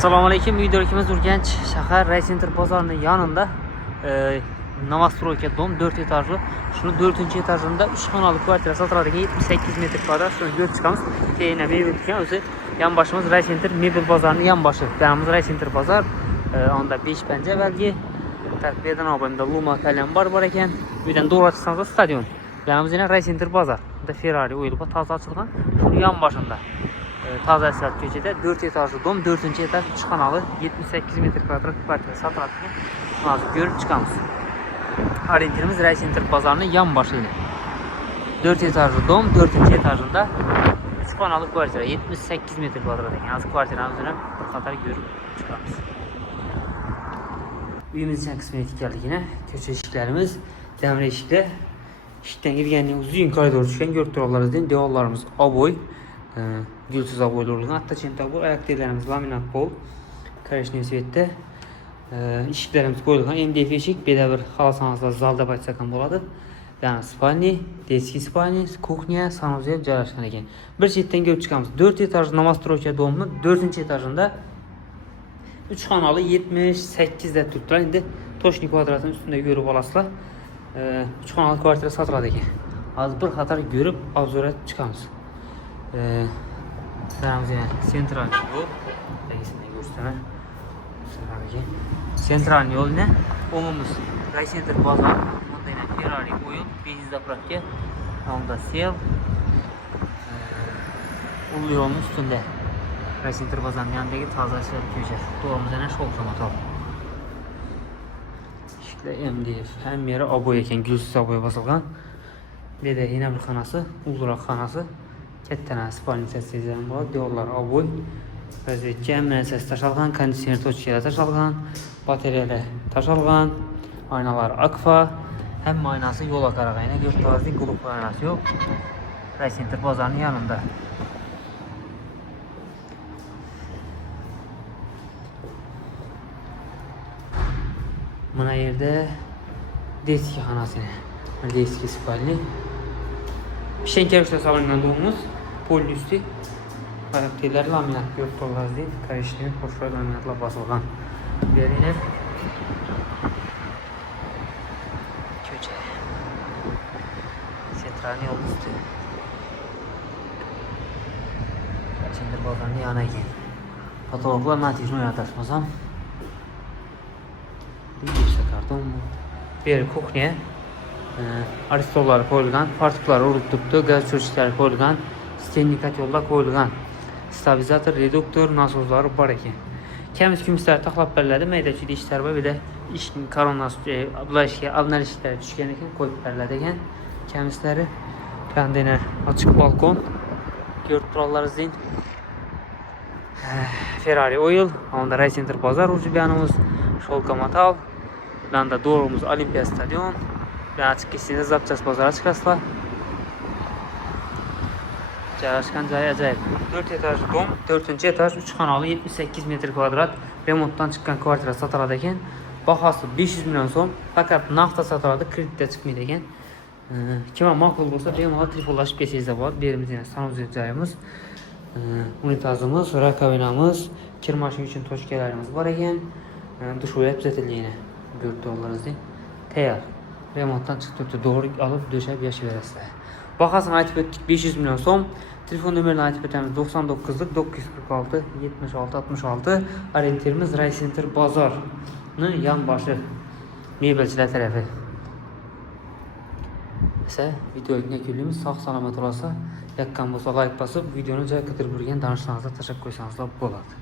Assalomu alaykum. Videolarimiz Urganch shahar Ray Center bozorining yanında Novostroyka dom 4 etajli. Şunu 4. etajında 3 xonalı kvartira satıladigan 78 metr kvadrat. Şunu görüp çıkamiz. Keyin mebel ekan o'zi yan başımız Ray Center mebel bozorining yan başı. Yanımız Ray Center bozor. Onda 5 panja belgi. Takriben abimda Luma kalem var ekan. Bu yerdan doğru çıksanız stadion. Yanımız yine Ray Center bozor. Burada Ferrari oyulup taze açılgan. Şunu yan başında. Taze esat köşede 4 etajlı dom, 4. etaj 3 xonalı 78 metr kvadrat kvartira satıladigan. Hazır görüp çıkamiz. Orientirimiz Ray Center bozorunun yan başıydı. 4 etajlı dom, 4. etajında 3 xonalı kvartira 78 metr kvadrat ekan. Hazır kvartiramızı bir qator görüp çıkamiz. Uyumuzun kısmına geldik yine. Köşe eshiklarimiz, demir eshiklar. Eshikdan kirgandan uzun koridor tushgan ko'rib turiblaringiz. Devorlarimiz oboy. Gülsüz aboylar olgan. Hatta çentabur ayak devlerimiz laminat bol. Karışnı svetde. İşiklerimiz koyulgan. MDF eshik. Beda bir xalasanızda zalda baytsakan boladı. Yani spalni, deski spalni, kuchnya, sanuzel joylashgan ekan. Bir chetdan ko'rib chiqamiz. 4 etajli Novostroyka domni 4. etajında 3 xonalı 78 de turibdilar. Endi toshni kvadratının üstünde görüp olasizlar. 3 xonalı kvartira satıladi ekan. Hozir bir qator görüp obzor chiqamiz. Sıramız yine sentral yol. Reisine gösterme. Sentral yol ne? Omumuz Ray Center bozor. Bunda yine Ferrari oyun. Benzin zapravka. Onda sel. Ulu yolun üstünde. Ray Center bozorunun yanındaki taze asfalt köşe. Doğrumuz yine şolka motor. İşte MDF. Hem yeri aboy eken. Gülsüz aboy basılgan. Bir de yine bir xonasi. Uldurak xonasi. Kettana spalni sesizlerim var. Diyorlar aboy. Vaziyetçi ses taşalgan. Kondisyoner toçkayla taşalgan. Bataryalar taşalgan. Aynalar akfa. Hem aynası yola karagayına. Gösterdiğiniz kulüp aynası yok. Ray Center bozorunun yanında. Buna yerde deski xonasini. Deski spalni. Şenkerişte salıngan doğumuz. Pol üstü. Karakterler laminat görüp turiblaringiz deydi. Karıştırıp hoşlar laminatla basılgan. Berine köçe. Sentralni yol üstü. Center bozorunun yana ekan. Fotoğraflar natijni oyatashmasam. Gipsa karton mu? Bir kuchnya. Aristollar koyulgan, fartuklar urup turibdi, gaz cho'chkichlar koyulgan, stennikat yo'llar koyulgan. Stabilizator, reduktor, nasozlar bor ekan. Kamiz-kumislar taxlab beriladi, mayda-chuyda ishlar bor, bir de ishning koronasi bulashga alnalishlar tushgan ekan, qo'yib beriladi ekan. Kamizlari qandayna ochiq balkon. Ko'rib turiblaringiz. Ferrari Oil, onda Ray Center bozor urjuganimiz, Sholka Metal, bunda doğrumuz Olimpiya stadion. Açık kişisiniz zapçası bozora çıkasılar. Joylashgan joyi ajoyib. 4 etajli dom, 4. etaj 3 xonalı 78 metr kvadrat remontdan chiqqan kvartira sotiladi ekan. Bahası 500 milyon so'm. Faqat naqdda sotiladi, kreditda chiqmaydi ekan. Kimga ma'qul bo'lsa, bemalol telefonlashib kelsangiz bo'ladi. Berimiz yana sanuzel joyimiz. Unitazimiz, rakovinamiz, kir mashina uchun tochkalarimiz bor ekan. Dush обязательно $4 tayyor. Remontdan chiqib doğru alıp döşep yaşayıversizlar. Bahasını aytib o'tdik 500 milyon so'm. Telefon nomerini aytib o'tamiz 99'lik 946 76 66. Orientirimiz Ray Center bozorning yan başı. Mebelchilar tarafı. Esa videoning yakunlaymiz. Sog' salomat bo'lsa, yaqqan bo'lsa like bosib, videoni joyga kirib turgan tanishlaringizga tashakkur qilsangiz bo'ladi.